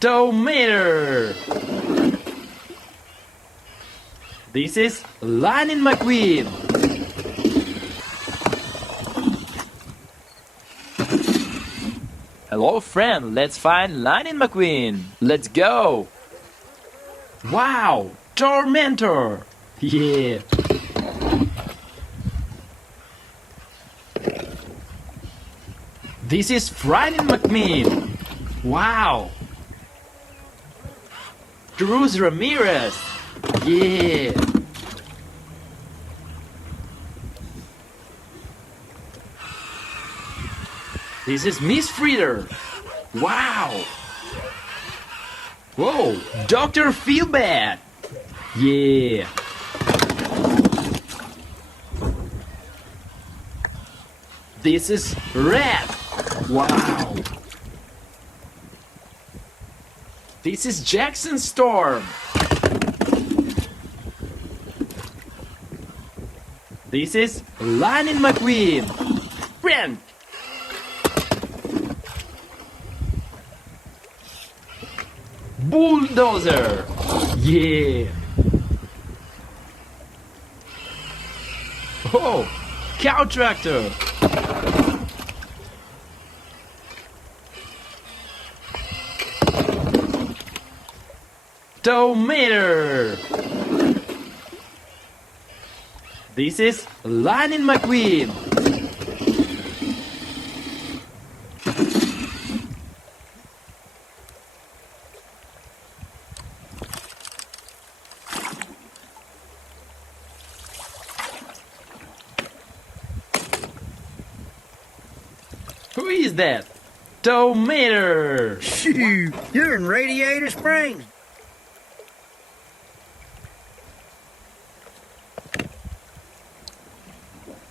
Tomato. This is Lightning McQueen. Hello friend, let's find Lightning McQueen. Let's go. Wow, Tormentor. Yeah. This is Frightening McQueen. Wow. Cruz Ramirez. Yeah. This is Miss Fritter. Wow. Whoa, Dr. Feelbad. Yeah. This is Red. Wow. This is Jackson Storm. This is Lightning McQueen. Brent. Bulldozer. Yeah. Oh, Cow Tractor. Tomato. This is Lightning McQueen. Who is that? Tomato. Shoot, you're in Radiator Springs.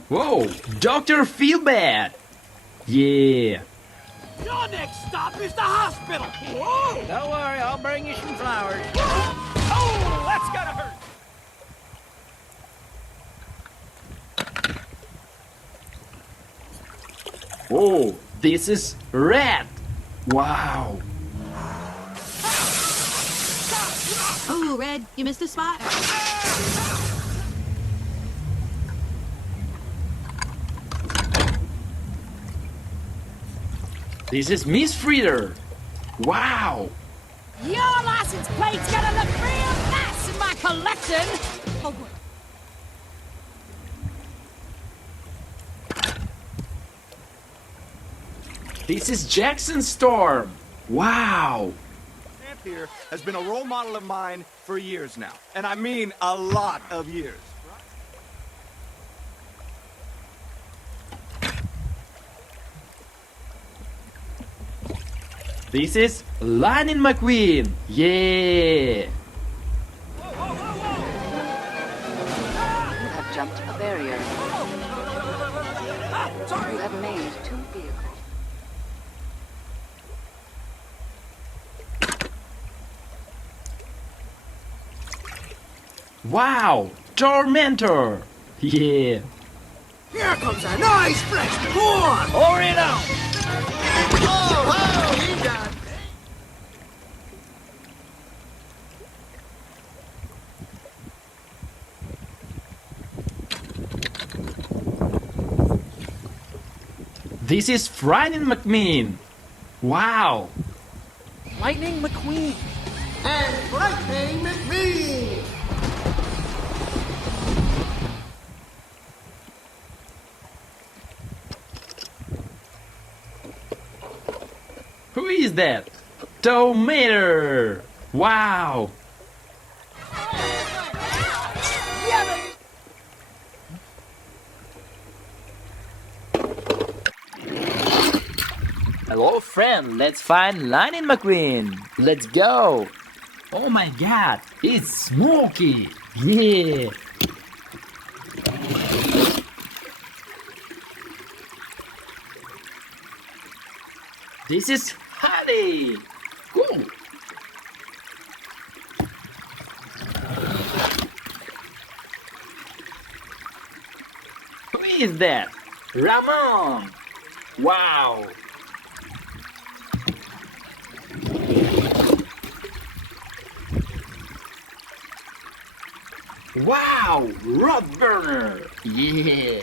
Whoa, Dr. Feelbad. Yeah. Your next stop is the hospital. Whoa! Don't worry, I'll bring you some flowers. Oh, that's gotta hurt. Oh, this is Red. Wow. Oh, Red, you missed a spot. This is Miss Fritter. Wow. Your license plate's gonna look real nice in my collection. Oh, boy. This is Jackson Storm. Wow. Champ here has been a role model of mine for years now. And I mean a lot of years. This is Lightning McQueen. Yeah. You have jumped a barrier. You have made 2 vehicles. Wow, Tormentor. Yeah. Here comes a nice fresh corn. Pour it out. Oh, you got it. This is Frightening McQueen. Wow. Lightning McQueen. And Lightning McQueen. Who is that? Tomato. Wow. Hello friend, let's find Lightning McQueen. Let's go. Oh my god, it's smoky. Yeah. This is honey. Cool. Who is that? Ramon. Wow. Wow, rod burner. Yeah.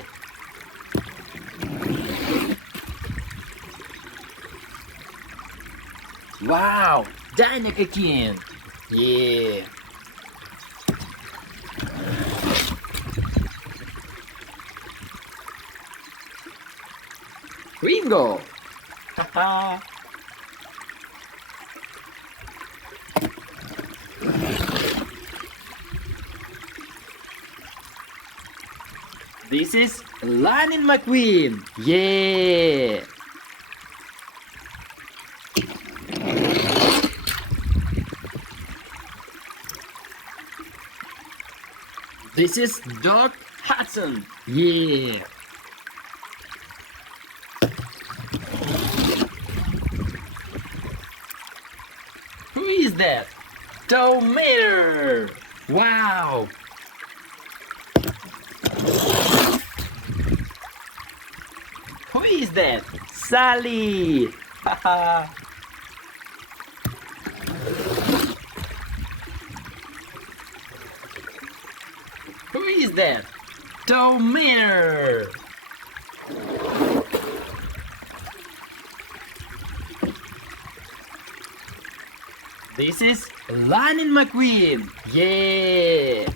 Wow, Dinoco King. Yeah. Ringo. Haha. This is Lightning McQueen. Yeah. This is Doc Hudson. Yeah. Who is that? Tomato. Wow. Who is that? Sally. Haha. Who is that? Tomato. This is Lightning McQueen. Yeah.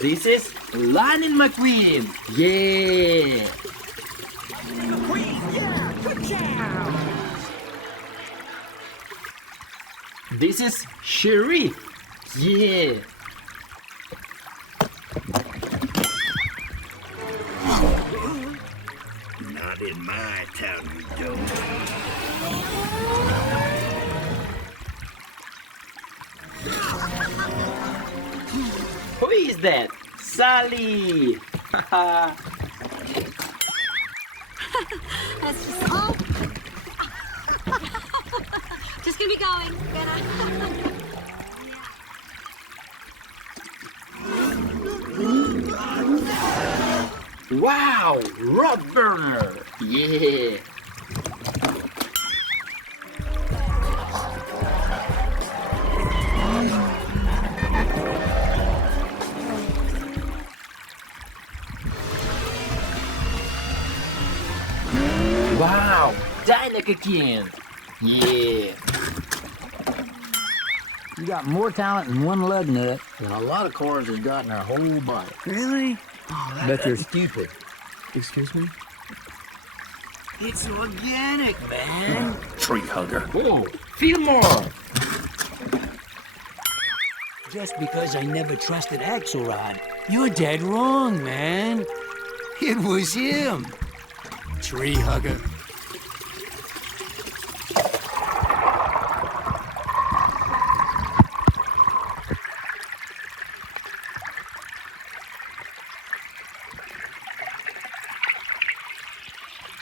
This is Lightning McQueen. Yeah. McQueen, yeah, good job! This is Sheriff. Yeah. Not in my town, you don't. Who is that? Sally. Haha. That's just all. Just gonna be going. Wow, rod burner. Yeah. Wow, Dinoco King. Yeah. You got more talent in one lug nut than a lot of cars have got in their whole body. Really? But you're stupid. Excuse me? It's organic, man. Tree hugger. Whoa, feel more. Just because I never trusted Axelrod, you're dead wrong, man. It was him. Tree hugger.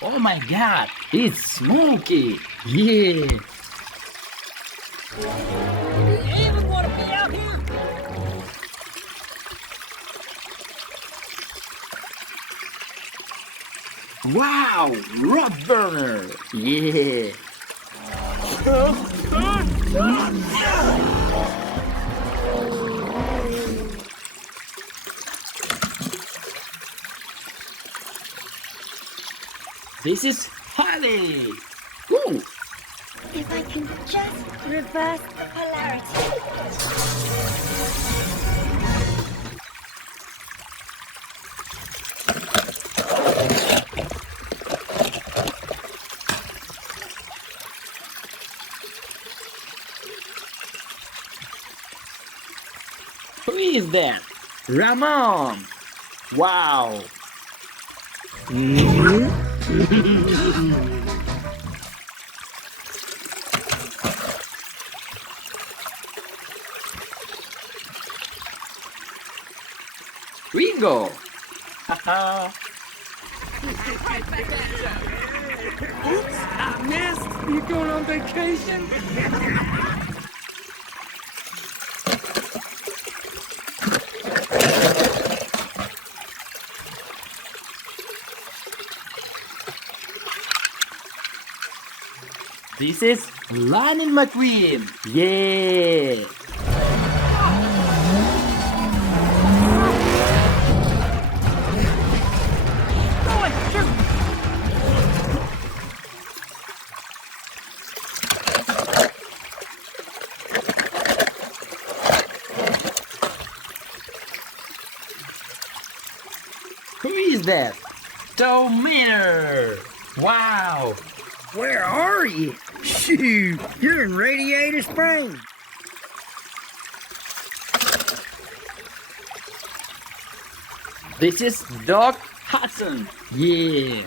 Oh my god, it's smoky. Yeah. Even want to be out here? Wow, rod burner. Yeah. This is Holly. Ooh. If I can just reverse the polarity. Who is that? Ramon. Wow. Ringo. Haha. Oops, I missed. You going on vacation? This is Lightning McQueen. Yeah. Who is that? Tomato! Wow! Where are you? Shoot, you're in Radiator Springs. This is Doc Hudson. Yeah.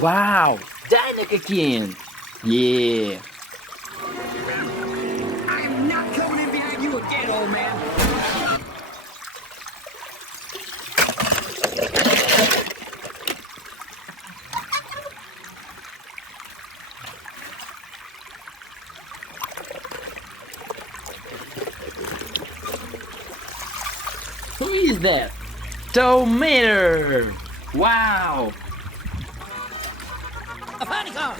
Wow, Dino again. Yeah. I'm not coming in behind you again, old man. Who is that? Tomato! Wow! A party car!